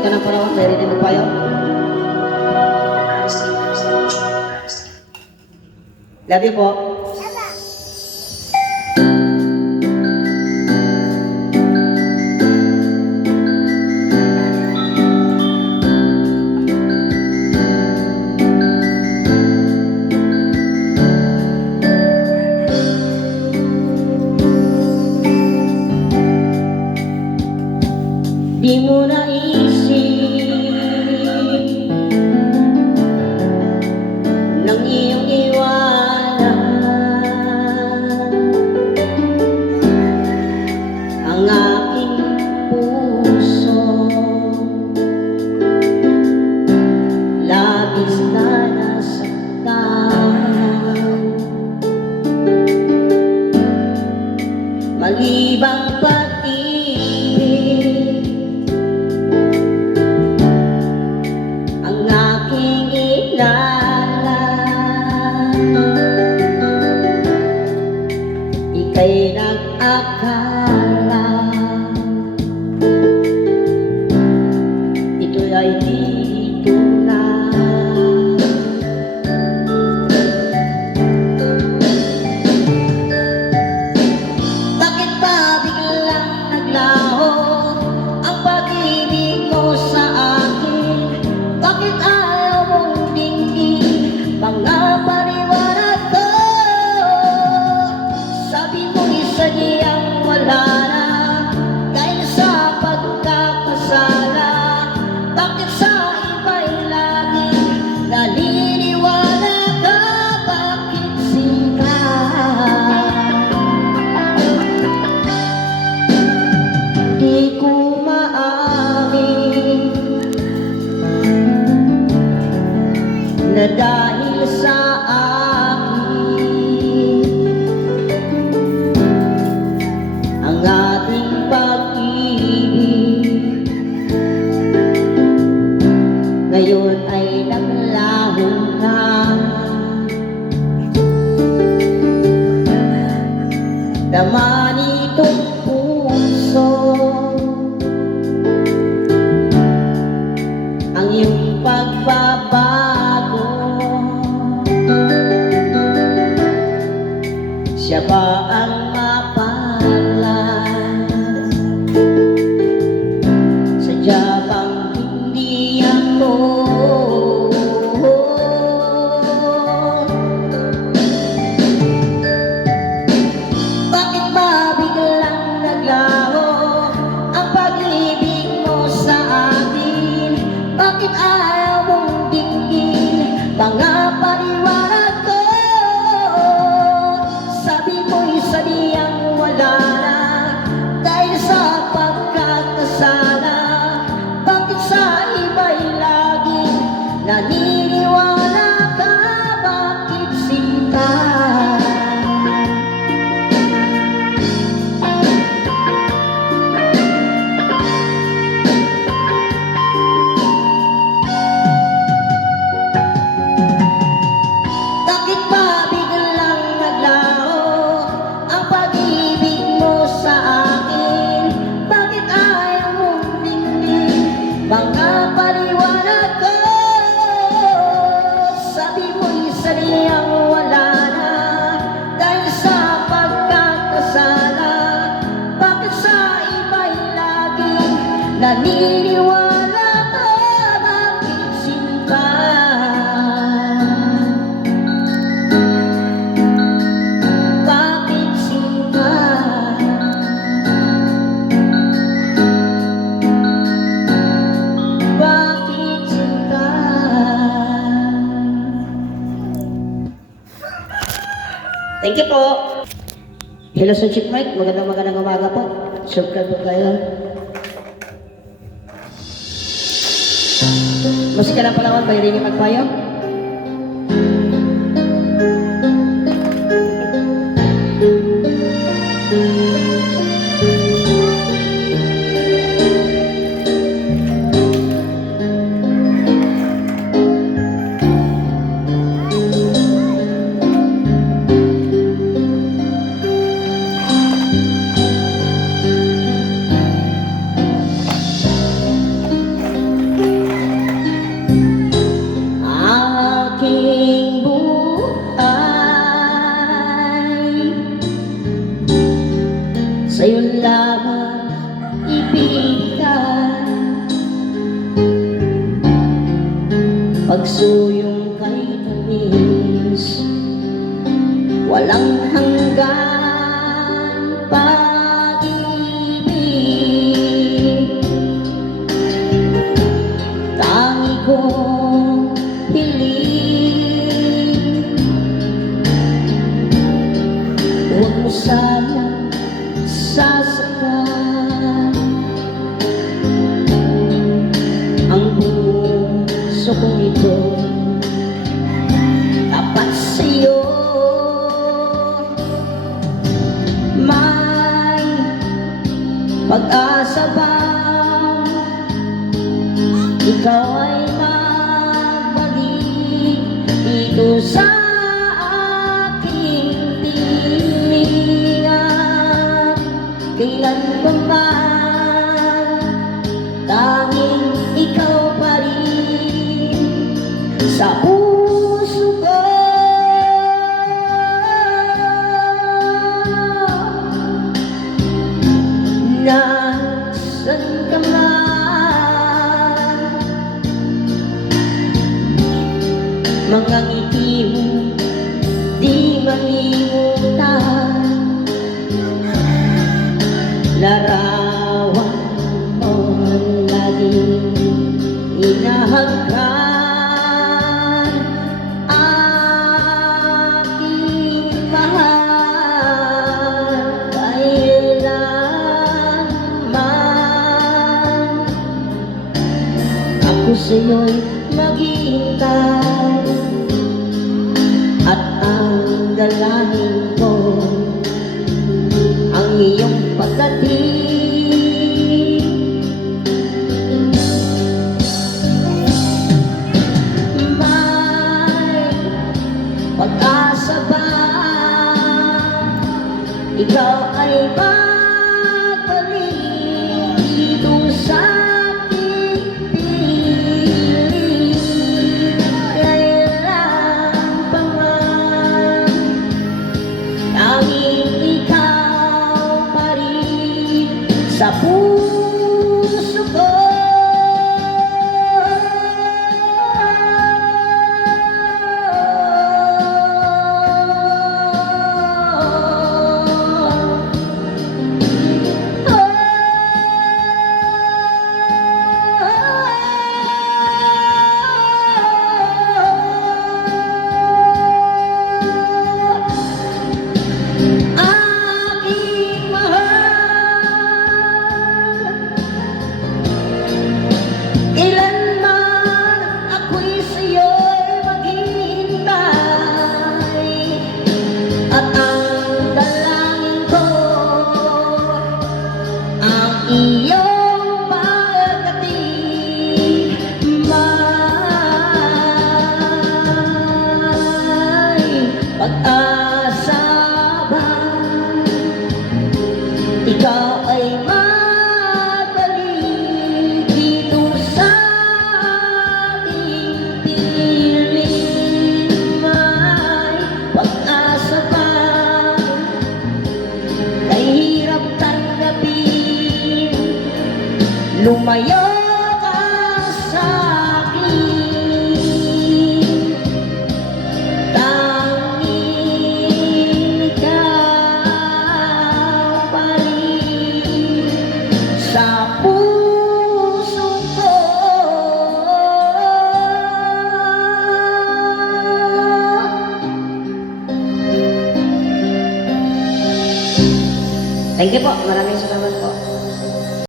Musika ng Palawan, may rin magpayo. Love you po. Di mo naisip ng iyong iwanan ang aking puso, labis na nasaktan, malibang pag-ibig ang aking ilalan. Ika'y nag-akala ito'y ay dito na. Bakit ba biglang naglaho ang pag-ibig mo sa akin? Bakit ayaw mong dinggin mga paliwanag ko? Sabi mo'y sadyang wala na dahil sa pagkakasala. Bakit sa iba'y laging naniniwala ka? Bakit sinta? Di ko maamin na dahil sa akin ang ating pag-ibig ngayon ay naglaho na. Dama nitong puso ang iyong pagbabago. Siya ba ang mapalad? Sadya bang hindi ako? Bakit ba biglang naglaho ang pag-ibig mo sa akin? Bakit ayaw mong dinggin mga paliwanag ko? Sabi mo'y sadyang wala na dahil sa pagkakasala. Bakit sa iba'y laging naniniwala ka? Bakit sinta? Bakit ba biglang naglaho ang pag-ibig mo sa akin? Bakit ayaw mong dinggin mga paliwanag ko? Sabi mo'y sadyang wala na dahil sa pagkakasala. Bakit sa iba'y laging naniniwala ka? Bakit sinta? Bakit sinta? Bakit sinta? Thank you po. Hello sa Chief Mike, magandang umaga po. Subscribe po kayo. Musika ng Palawan, may rin magpayo. pagsuyong kay tamis, walang hanggan pag-ibig. Tangi kong hiling, huwag mo sana sasaktan ang puso kong ito. Tapat sa'yo, may pag-asa bang ikaw ay magbalik dito sa aking pilingan? Kailan ba man tanging ikaw pa rin sa puso ko? Nasaan ka man, mga ngiti mo di malimutan, larawan mo laging inahagkan. Aking mahal, kailanman ako sa'yo'y maghihintay, at ang dalangin ko ang iyong pagdating. May pag-asa ba ikaw ay babalik dito sa aking piling? Kailan pa man tanging ikaw pa rin sa puso ko. Aking mahal, kailanman ako'y sa'yo'y maghihintay, at ang dalangin ko ang iyong pagdating. May pag-asa bang ikaw ay mabalik dito sa aking piling? May pag-asa bang kahirap tanggapin, lumayo ka sa akin, tanging ikaw pa rin sa puso ko. Thank you po. Maraming salamat.